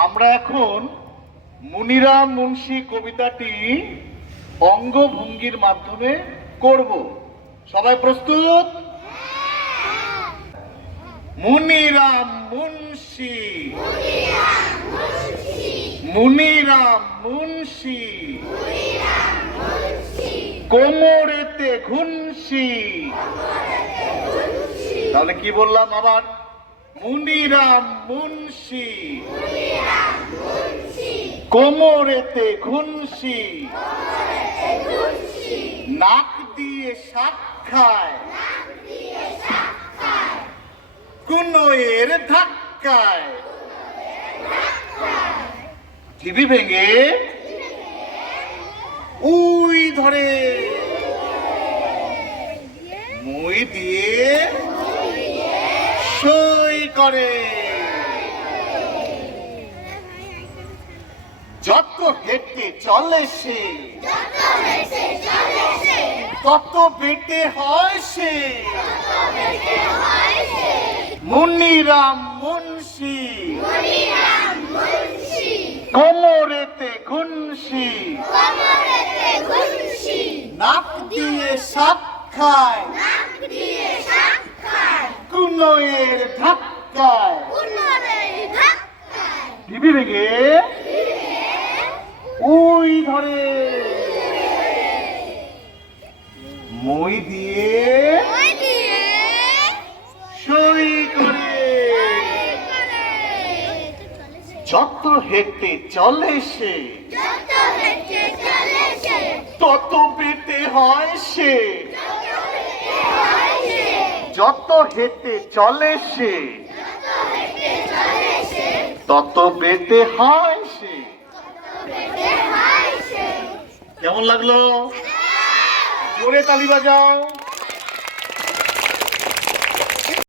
আমরা এখন মুনিরাম মুন্সি কবিতাটি অঙ্গভঙ্গির মাধ্যমে করব। সবাই প্রস্তুত? মুনিরাম মুন্সি, মুনিরাম মুন্সি, কোমরেতে ঘুনসি। তাহলে কি বললাম আবার? মুনিরাম মুন্সি, কোমরেতে ঘুনসি, নাক দিয়ে শাক খায়, কুনোয়ের ধাক্কায়, টিভি ভেঙে উই ধরে, মই দিয়ে সই করে। যত হেঁটে চলে সে, তত বেটে হয় সে। মুনিরাম মুন্সি, কোমরেতে ঘুনসি, নাক দিয়ে শাক খায়, কুনোয়ের ধাক্কায়, টিভি ভেঙে উই ধরে, মই দিয়ে সই করে। যত হেঁটে চলে সে, তত বেটে হয় সে। যত হেঁটে চলে সে, তত বেটে হয় সে। কেমন লাগলো? জোরে তালি বাজাও।